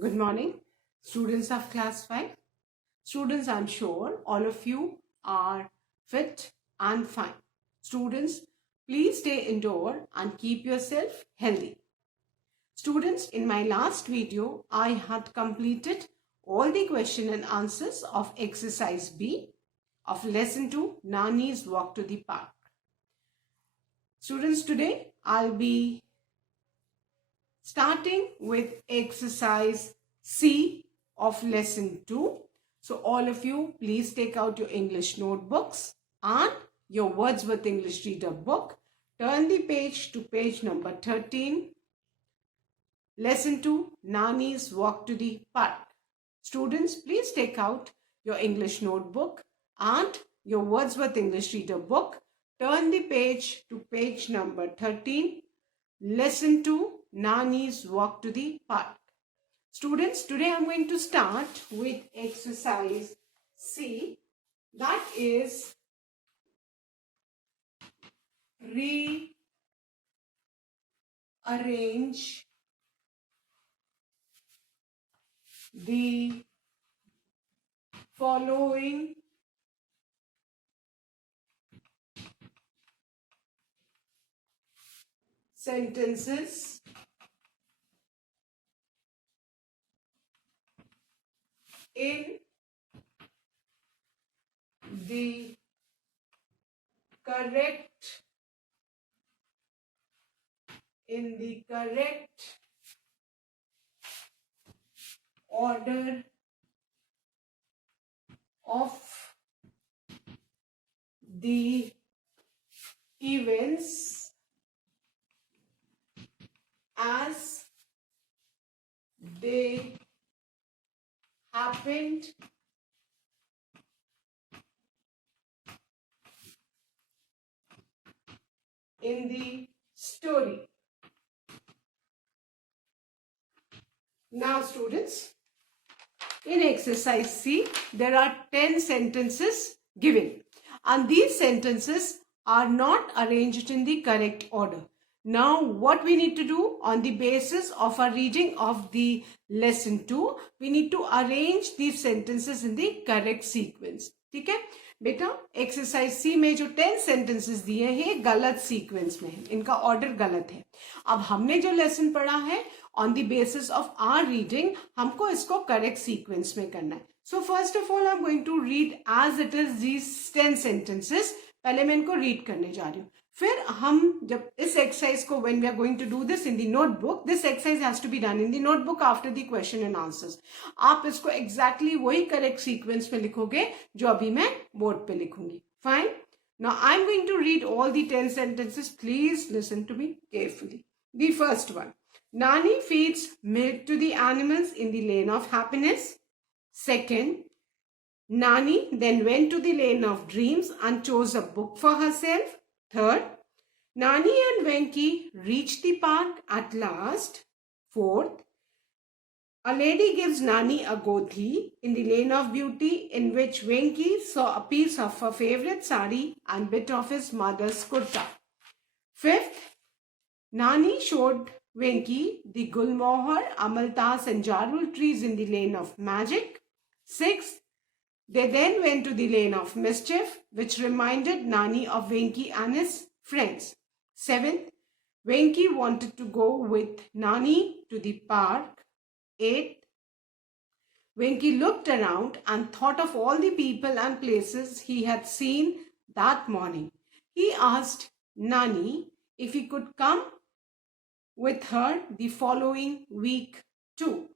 Good morning, students of class 5. Students, I'm sure all of you are fit and fine. Students, please stay indoor and keep yourself healthy. Students, in my last video, I had completed all the question and answers of exercise B of lesson 2, Nani's Walk to the Park. Students, today I'll be starting with exercise C of lesson 2. So all of you, please take out your English notebooks and your Wordsworth English Reader book. Turn the page to page number 13. Lesson 2, Nani's Walk to the Park. Students, please take out your English notebook and your Wordsworth English Reader book. Turn the page to page number 13. Lesson 2, Nani's Walk to the Park. Students, today I'm going to start with exercise C, that is rearrange the following sentences in the correct order of the events as they happened in the story. Now students, in exercise C, there are 10 sentences given and these sentences are not arranged in the correct order. Now what we need to do on the basis of our reading of the lesson 2, we need to arrange these sentences in the correct sequence. ठीक है बेटा, exercise सी में जो 10 sentences दिए हैं गलत sequence में है, इनका ऑर्डर गलत है. अब हमने जो लेसन पढ़ा है on the basis of our reading, हमको इसको correct sequence में करना है. So first of all, I'm going to read as it is these 10 sentences. पहले मैं इनको read करने जा रही हूँ. फिर हम जब इस exercise को when we are going to do this in the notebook, this exercise has to be done in the notebook after the question and answers. आप इसको exactly वही correct sequence में लिखोगे जो अभी मैं board पे लिखूंगी. Fine. Now I'm going to read all the 10 sentences. Please listen to me carefully. The first one. Nani feeds milk to the animals in the lane of happiness. Second, Nani then went to the lane of dreams and chose a book for herself. Third, Nani and Venki reached the park at last. Fourth, a lady gives Nani a gothi in the lane of beauty, in which Venki saw a piece of her favorite sari and bit of his mother's kurta. Fifth, Nani showed Venki the Gulmohar, Amaltas and Jarul trees in the lane of magic. Sixth, they then went to the lane of mischief, which reminded Nani of Venki and his friends. Seventh, Venki wanted to go with Nani to the park. Eighth, Venki looked around and thought of all the people and places he had seen that morning. He asked Nani if he could come with her the following week too.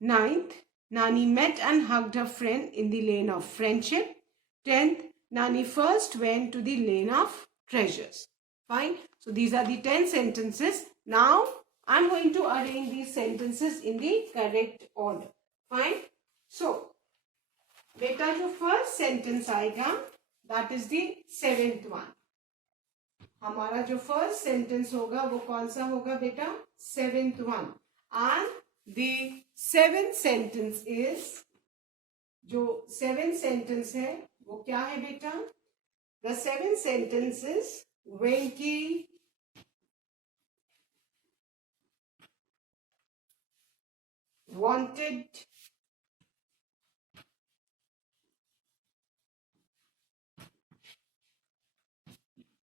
Ninth, Nani met and hugged her friend in the lane of friendship. 10th, Nani first went to the lane of treasures. Fine. So these are the 10 sentences. Now I'm going to arrange these sentences in the correct order. Fine. So, beta jo first sentence आएगा, that is the 7th one. हमारा जो first sentence होगा वो कौन सा होगा बेटा? 7th one. And the 7th sentence is, जो 7th sentence है वो क्या है बेटा? The 7th sentence is Venki wanted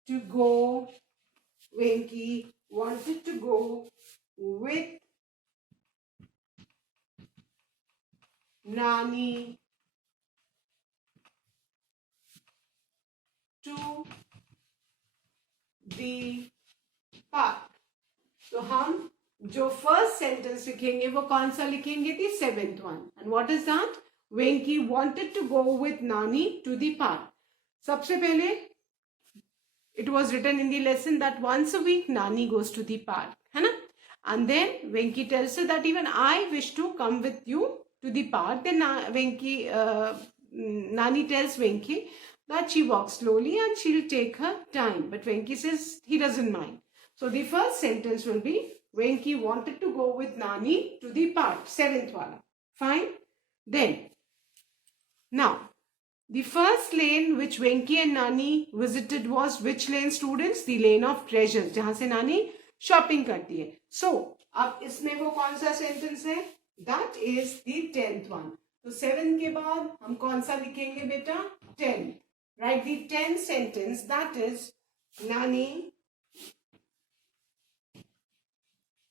to go, Venki wanted to go with Nani to the park. तो हम जो फर्स्ट सेंटेंस लिखेंगे वो कौन सा लिखेंगे? The seventh one. And what is that? Venky wanted to go with Nani to the park. सबसे पहले it was written in the lesson that once a week Nani goes to the park, है ना? And then Venki tells her that even I wish to come with you to the park. Then Nani tells Venki that she walks slowly and she'll take her time. But Venki says he doesn't mind. So the first sentence will be Venki wanted to go with Nani to the park. Seventh wala. Fine. Then, now, the first lane which Venki and Nani visited was which lane, students? The lane of treasures, जहाँ से नानी shopping करती है. So, अब इसमें वो कौन सा sentence है? That is the 10th one. तो 7 के बाद हम कौन सा लिखेंगे बेटा? 10. Write the 10th sentence. That is Nani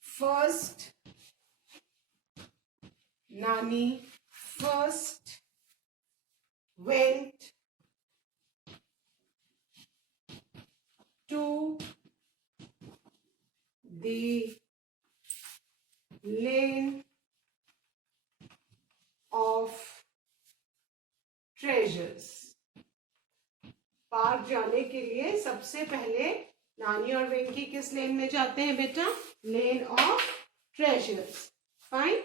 first went to the lane of treasures. Park जाने के लिए सबसे पहले नानी और वेंकी किस लेन में जाते हैं बेटा? Lane of treasures. Fine.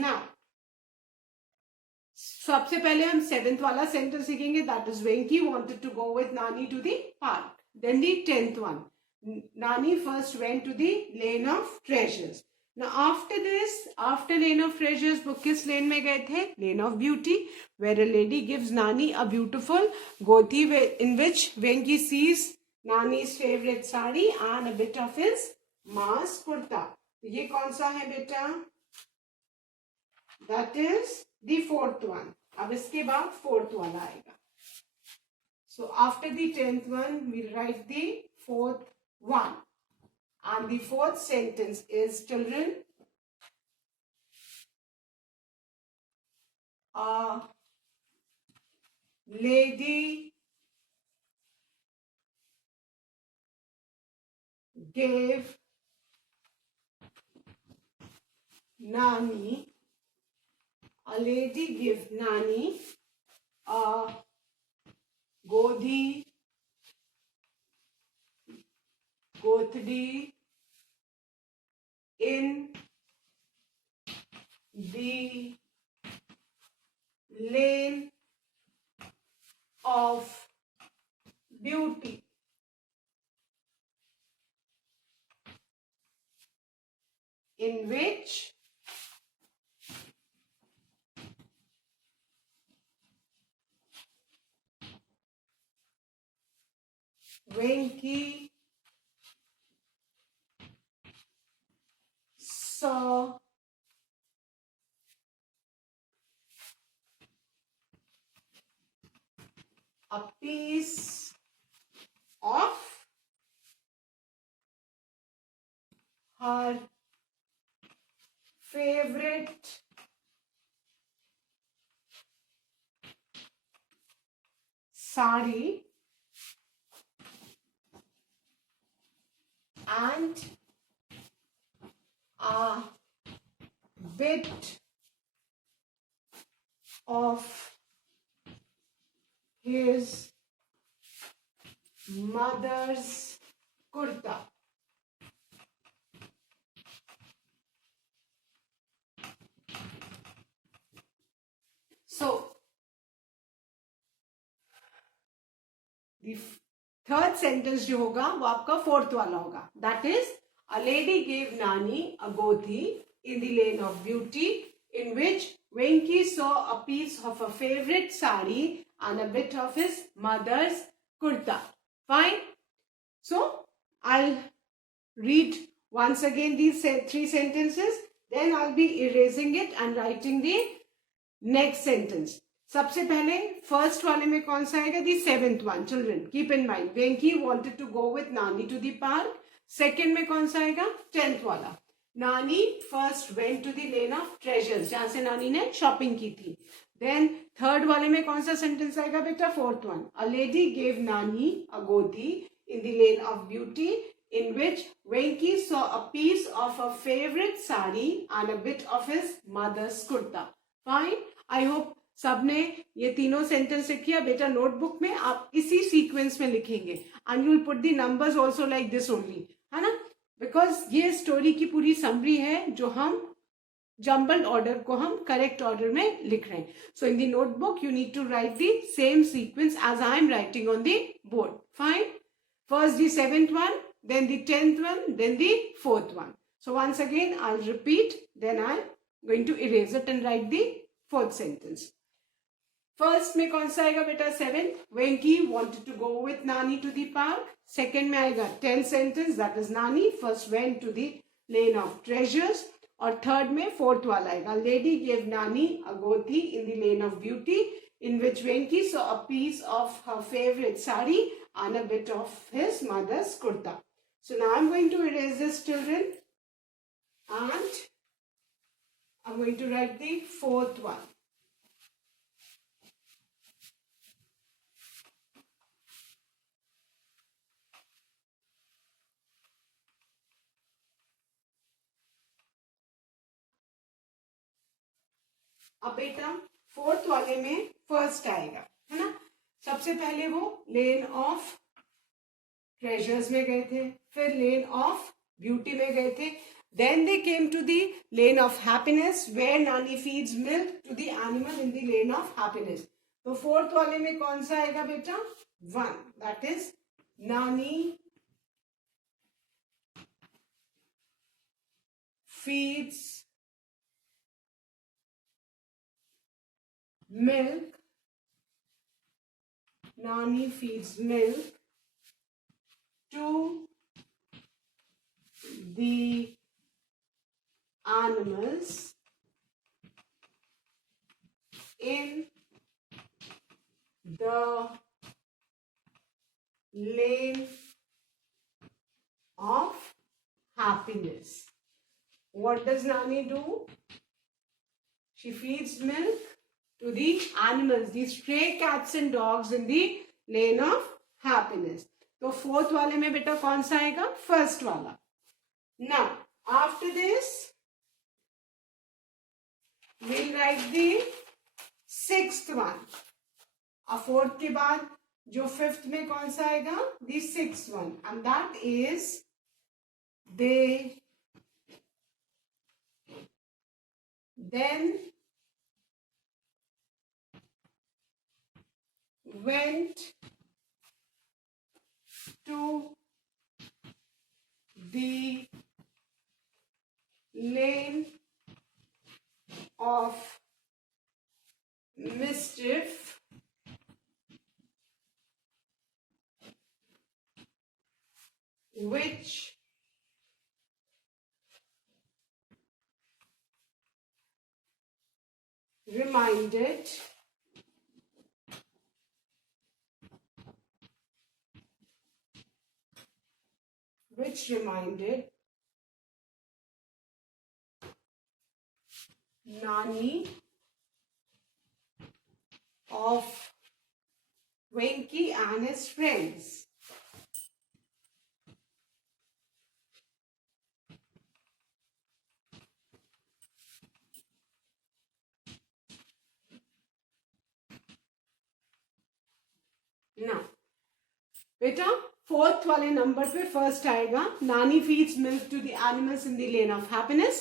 Now सबसे पहले हम 7th वाला सेंटेंस सीखेंगे. That is Venky wanted to go with Nani to the park. Then the 10th one, Nani first went to the lane of treasures. Now after this, after lane of treasures, वो किस लेन में गए थे? Lane of beauty, where a lady gives Nani a beautiful gothi in which Venki sees Nani's favorite sari and a bit of his mass kurta. ये कौन सा है बेटा? That is the 4th one. अब इसके बाद 4th वाला आएगा. So after the 10th one, we'll write the 4th one. And the 4th sentence is, children, a lady gave Nani a gothdi in the lane of beauty. In which Venki saw a piece of her favorite sari and a bit of his mother's kurta. So, the third sentence जो होगा वो आपका 4th वाला होगा. That is, a lady gave Nani a gothi in the lane of beauty in which Venki saw a piece of her favorite sari and a bit of his mother's kurta. Fine. So, I'll read once again these 3 sentences. Then I'll be erasing it and writing the next sentence. सबसे पहले first वाले में कौन सा आएगा? The seventh one. Children keep in mind, Venky wanted to go with Nani to the park. Second में कौन सा आएगा? टेंथ वाला. Nani first went to the lane of treasures, जहां से नानी ने शॉपिंग की थी. देन थर्ड वाले में कौन सा सेंटेंस आएगा बेटा? Fourth one. A lady gave नानी अ गोदी इन the lane of beauty in which Venki saw a piece of her favorite sari and a bit of his mother's kurta. Fine. I hope सबने ये तीनों सेंटेंस लिखिए. बेटा notebook में आप इसी सीक्वेंस में लिखेंगे and you will put the numbers also like this only, है ना? Because ये स्टोरी की पूरी समरी है जो हम jumbled order को हम correct order में लिख रहे हैं. So in the notebook you need to write the same sequence as I am writing on the board. Fine. First the seventh one, then the 10th one, then the 4th one. So once again I'll repeat, then I'm going to erase it and write the 4th sentence. First में कौन सा आएगा बेटा? 7th. Venki wanted to go with Nani to the park. Second में आएगा 10th sentence, that is Nani first went to the lane of treasures. और third में 4th वाला आएगा, lady gave Nani a goti in the lane of beauty in which Venki saw a piece of her favorite sari and a bit of his mother's kurta. So now I'm going to erase this, children, and I'm going to write the 4th one. अब बेटा 4th वाले में first आएगा, है ना? सबसे पहले वो लेन ऑफ ट्रेजर्स में गए थे, फिर लेन ऑफ ब्यूटी में गए थे. Then they came to the lane of happiness where Nani feeds milk to the animal in the lane of happiness. तो 4th वाले में कौन सा आएगा बेटा? 1. That is Nani feeds milk. Nani feeds milk to the animals in the lane of happiness. What does Nani do? She feeds milk to the animals, the stray cats and dogs in the lane of happiness. तो 4th वाले में बेटा कौन सा आएगा? First वाला. Now after this we'll write the 6th one. अब 4th के बाद जो 5th में कौन सा आएगा? The 6th one, and that is they then went to the lane of mischief which reminded Nani of Venki and his friends. Now, बेटा 4th वाले नंबर पे फर्स्ट आएगा Nani feeds milk to the animals in the lane of happiness,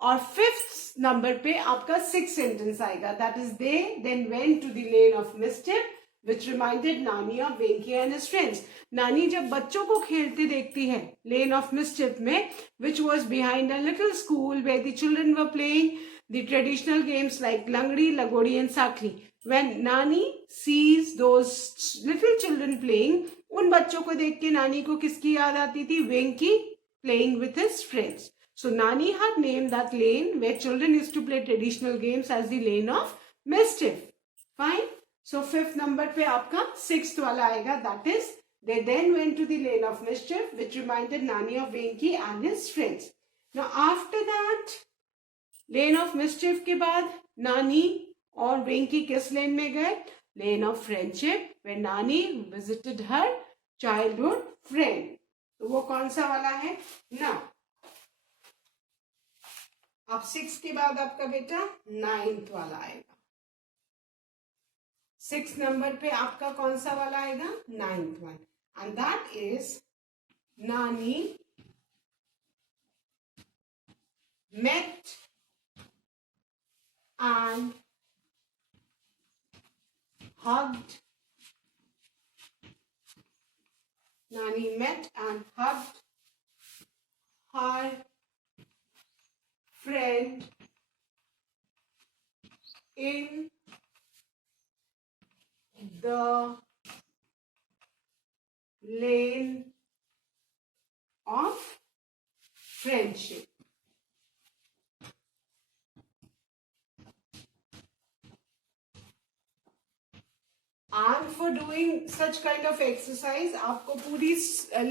और 5th number पे आपका 6th sentence आएगा, that is they then went to the lane of mischief which reminded Nani of Venki and his friends. नानी जब बच्चों को खेलते देखती है लेन ऑफ मिस्chief में, which was behind a little school where the children were playing the traditional games like Langdi, Lagodi and Sakli. When Nani sees those little children playing, उन बच्चों को देख के नानी को किसकी याद आती थी? Venki playing with his friends. So Nani had named that lane where children used to play traditional games as the lane of mischief. Fine. So fifth number पे आपका sixth वाला आएगा, that is they then went to the lane of mischief, which reminded Nani of Venki and his friends. Now after that lane of mischief के बाद Nani और Venki किस lane में गए? Lane of friendship, where Nani visited her childhood friend. तो वो कौन सा वाला है? Now अब 6 के बाद आपका बेटा 9th वाला आएगा. 6 नंबर पे आपका कौन सा वाला आएगा? 9th one, and that is Nani met and hugged. Nani met and hugged her friend in the lane of friendship. And for doing such kind of exercise, आपको पूरी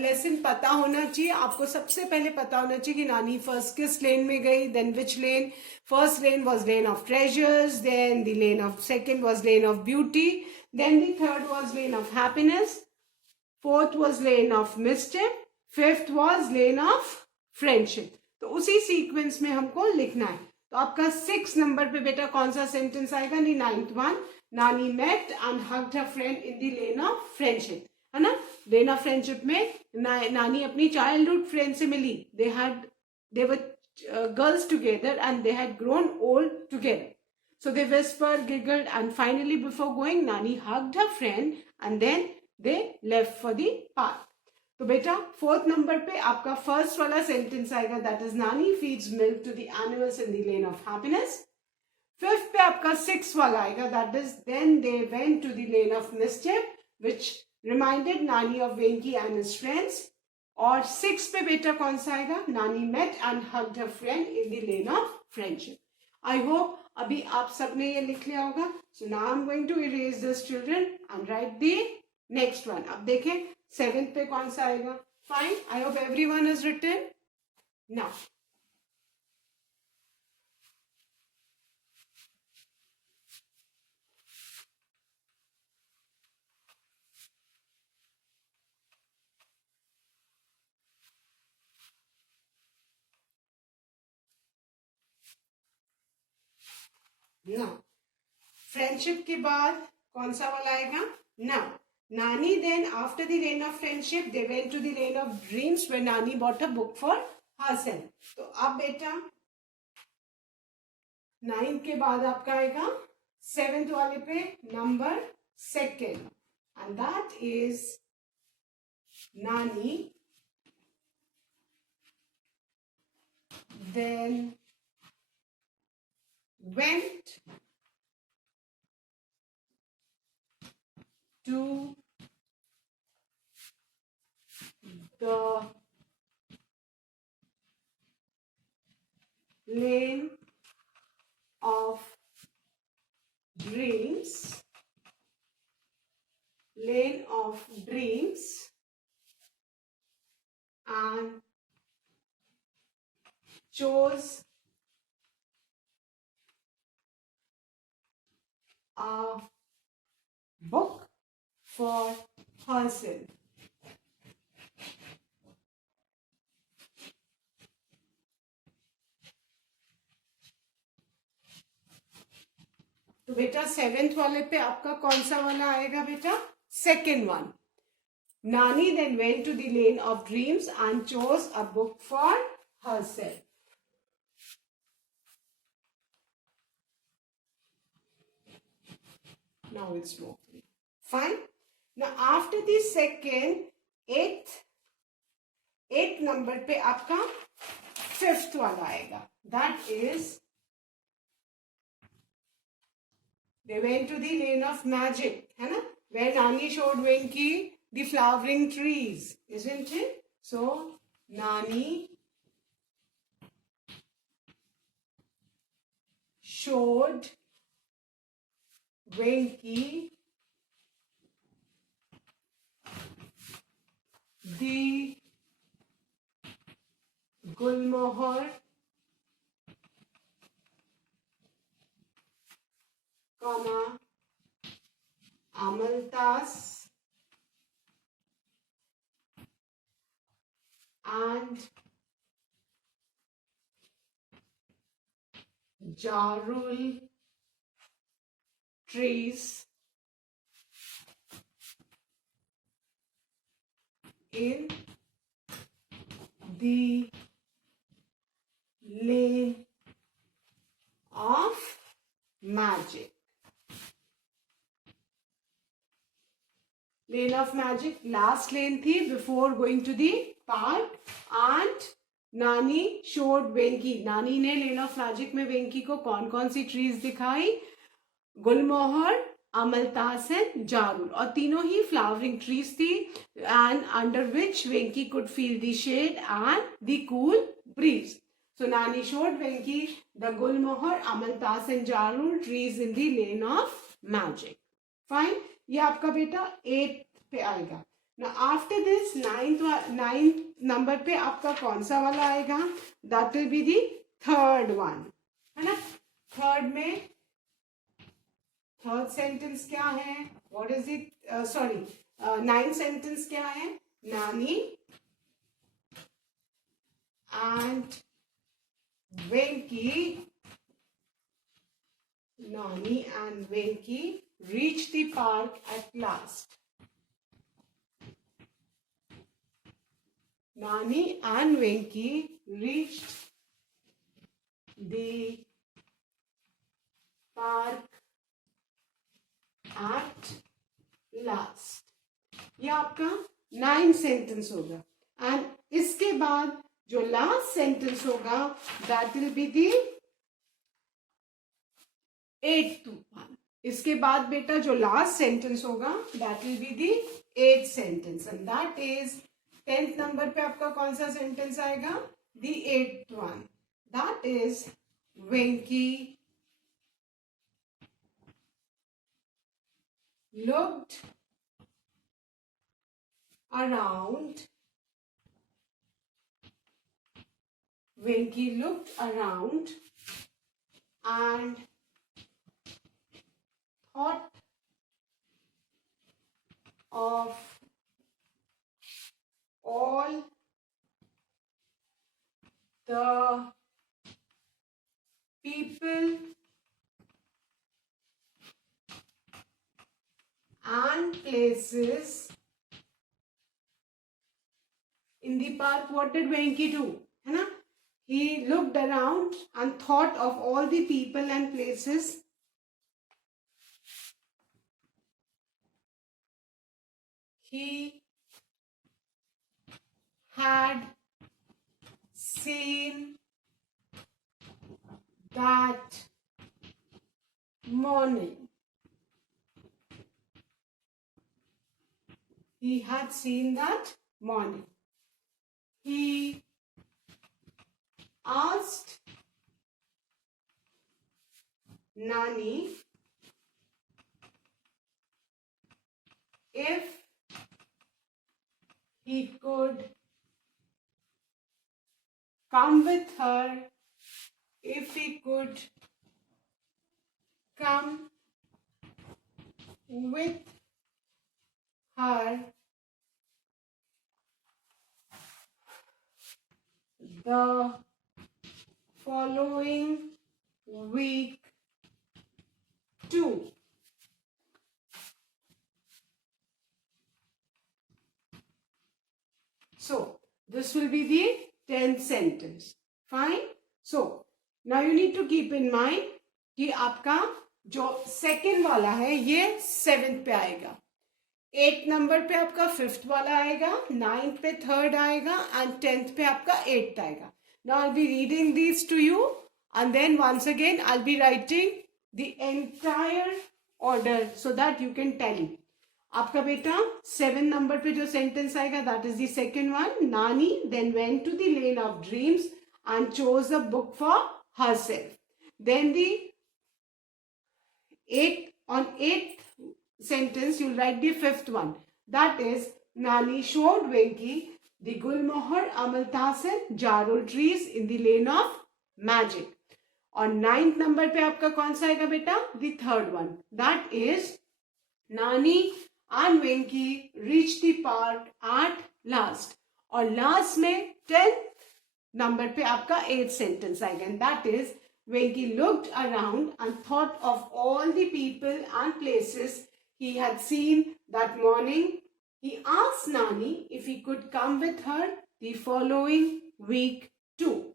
lesson पता होना चाहिए. आपको सबसे पहले पता होना चाहिए कि नानी first किस lane में गई, then which lane. First lane was lane of treasures, then the lane of second was lane of beauty, then the third was lane of happiness, fourth was lane of mischief, fifth was lane of friendship. तो उसी sequence में हमको लिखना है. तो आपका 6 number पे बेटा कौन सा sentence आएगा? नहीं, 9th one. Nani met and hugged her friend in the lane of friendship, है ना? lane of friendship में नानी अपनी childhood friend से मिली. They were girls together and they had grown old together. So they whispered, giggled, and finally before going, Nani hugged her friend and then they left for the park. तो बेटा 4th number पे आपका first वाला sentence आएगा, that is Nani feeds milk to the animals in the lane of happiness. 5th पे आपका 6th वाला आएगा, that is then they went to the lane of mischief, which reminded Nani of Venki and his friends. और 6th पे बेटा कौन सा आएगा? Nani met and hugged her friend in the lane of friendship. I hope अभी आप सबने ये लिख लिया होगा. So now I'm going to erase this, children, and write the next one. अब देखें 7th पे कौन सा आएगा? Fine. I hope everyone has written. Now friendship के बाद कौन सा वाला आएगा? Now Nani then after the lane of friendship they went to the lane of dreams where Nani bought a book for herself. तो अब बेटा 9 के बाद आपका आएगा 7th वाले पे number 2nd, and that is Nani then went to the lane of dreams, and chose a book for herself. तो बेटा 7th वाले पे आपका कौन सा वाला आएगा बेटा? 2nd one. Nani then went to the lane of dreams and chose a book for herself. Now it's more clear. Fine. Now after the 2nd, 8th number पे आपका 5th वाला आएगा. That is they went to the lane of magic, है ना? Where Nani showed Venki the flowering trees, isn't it? So Nani showed Venki the Gulmohar, comma, Amaltas and Jarul trees in the lane of magic. Lane of magic, last lane थी before going to the park. And नानी showed वेंकी, नानी ने lane of magic में वेंकी को कौन कौन सी trees दिखाई? गुलमोहर, अमलतास and जारुल, और तीनों ही फ्लावरिंग ट्रीज थी, and under which Venky could feel the shade and the cool breeze. So Nani showed Venki the Gulmohar, Amaltas and Jarul trees in the lane of magic. Fine. ये आपका बेटा 8th पे आएगा. Now after this 9th number पे आपका कौन सा वाला आएगा? That will be the third one, है ना? थर्ड में थर्ड सेंटेंस क्या है? What is it? Ninth sentence क्या है? Nani and Venki reached the park at last. Nani and Venki reached the park at last. ये आपका 9th सेंटेंस होगा. एंड इसके बाद जो लास्ट सेंटेंस होगा that will be the 8th one. इसके बाद बेटा जो लास्ट सेंटेंस होगा that will be the 8th sentence, and that is 10th number पे आपका कौन सा सेंटेंस आएगा? दी 8th one. That is Venki looked around. Venki looked around and thought of all the people and places in the park. What did Venki do? है ना? He looked around and thought of all the people and places he had seen that morning. He had seen that morning. He asked Nani if he could come with her, if he could come with her the following week too. So this will be the 10th sentence. Fine. So now you need to keep in mind कि आपका जो second वाला है ये 7th पे आएगा, 8th number पे आपका 5th वाला आएगा, 9th पे 3rd आएगा एंड 10th पे आपका 8th आएगा. Now I'll be reading these to you and then once again I'll be writing the entire order so that you can tally. आपका बेटा 7 नंबर पे जो सेंटेंस आएगा that is the second one. Nani then went to the lane of dreams and chose a book for herself. Then the eighth sentence, you'll write the fifth one. That is, Nani showed Venki the Gulmohar, Amaltasan, Jarul trees in the lane of magic. और 9th number पे आपका कौन सा आएगा बेटा? The third one. That is, Nani and Venki reached the park at last. और last में 10th number पे आपका 8th sentence आएगा. And that is, Venki looked around and thought of all the people and places he had seen that morning. He asked Nani if he could come with her the following week too.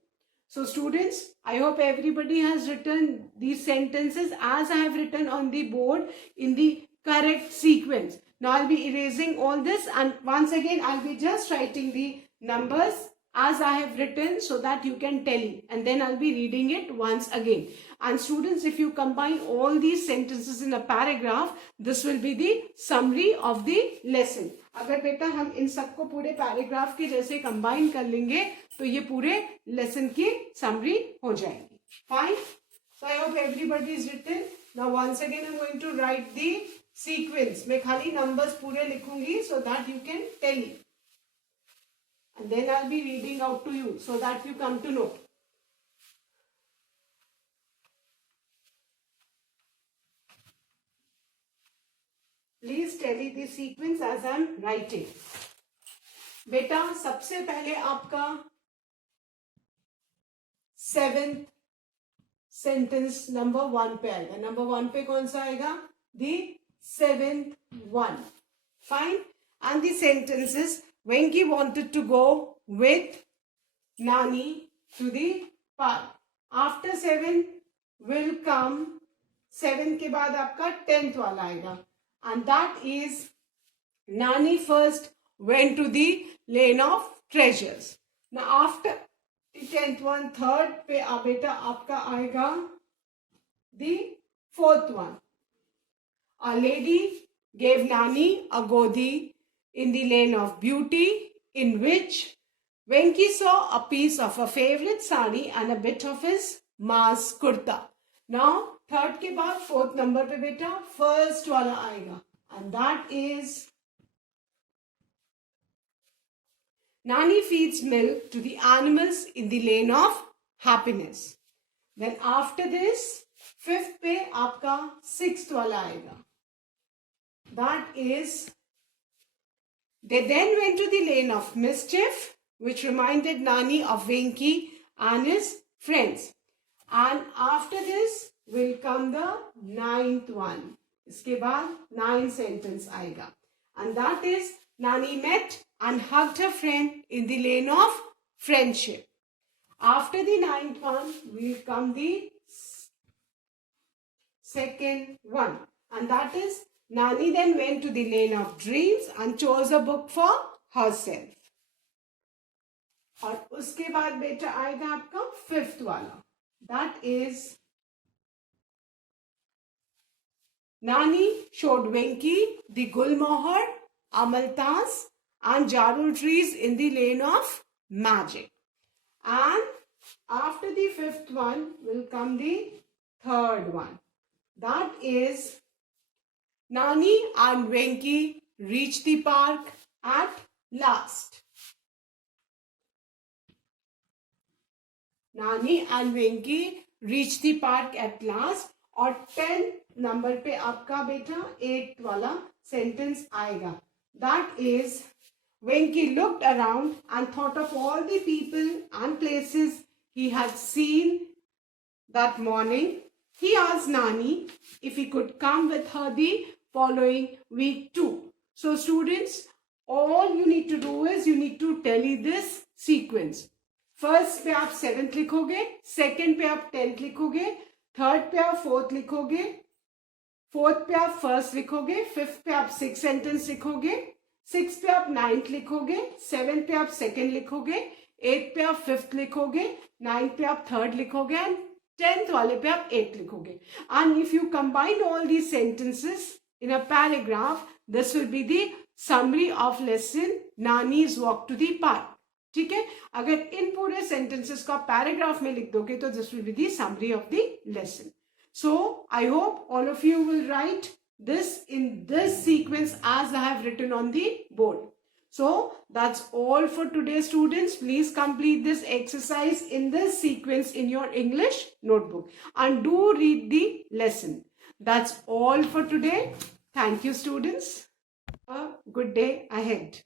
So students, I hope everybody has written these sentences as I have written on the board in the correct sequence. Now I'll be erasing all this, and once again I'll be just writing the numbers as I have written so that you can tally, and then I'll be reading it once again. And students, if you combine all these sentences in a paragraph, this will be the summary of the lesson. अगर बेटा हम इन सबको पूरे paragraph के जैसे combine कर लेंगे तो ये पूरे लेसन की समरी हो जाएगी. Fine. So I hope everybody is written. Now once again I'm going to write the sequence. मैं खाली numbers पूरे लिखूंगी so that you can tally. And then I'll be reading out to you so that you come to know. Please tally the sequence as I am writing. बेटा सबसे पहले आपका 7th sentence number 1 पे आएगा. Number 1 पे कौन सा आएगा? The 7th one. Fine. And the sentence is, Venki wanted to go with Nani to the park. After 7 will come, 7 के बाद आपका 10th वाला आएगा. And that is, Nani first went to the lane of treasures. Now after the 10th one, 3rd पे बेटा आपका आएगा the 4th one. A lady gave Nani a godi in the lane of beauty, in which Venki saw a piece of a favorite sari and a bit of his ma's kurta. Now 3rd के बाद 4th number पे बेटा first वाला आएगा, and that is, Nani feeds milk to the animals in the lane of happiness. Then after this 5th पे आपका 6th वाला आएगा. That is, they then went to the lane of mischief, which reminded Nani of Venki and his friends. And after this will come the 9th one. इसके बाद 9th sentence आएगा. And that is, Nani met and hugged her friend in the lane of friendship. After the 9th one will come the 2nd one. And that is, Nani then went to the lane of dreams and chose a book for herself. और उसके बाद बेटा आएगा आपका 5th वाला. That is, Nani showed Venki the Gulmohar, Amaltas and Jarul trees in the lane of magic. And after the 5th one will come the 3rd one. That is, Nani and Venki reached the park at last. Nani and Venki reached the park at last. और 10 number पे आपका बेटा 8th वाला sentence आएगा. That is, Venki looked around and thought of all the people and places he had seen that morning. He asked Nani if he could come with her the following week too. So students, all you need to do is you need to tally this sequence. First पे आप 7th लिखोगे, second पे आप 10th लिखोगे, third पे आप 4th लिखोगे, 4th पे आप 1st लिखोगे, 5th पे आप 6th सेंटेंस लिखोगे, 6th पे आप 9th लिखोगे, 7th पे आप 2nd लिखोगे, 8th पे आप 5th लिखोगे, 9th पे आप 3rd लिखोगे, and 10th वाले पे आप 8th लिखोगे. And if you combine all these sentences in a paragraph, this will be the summary of lesson Nani's walk to the park. ठीक है, अगर इन पूरे sentences को पैराग्राफ में लिख दोगे तो this will be the summary of the lesson. So I hope all of you will write this in this sequence as I have written on the board. So that's all for today, students. Please complete this exercise in this sequence in your English notebook and do read the lesson. That's all for today. Thank you, students. A good day ahead.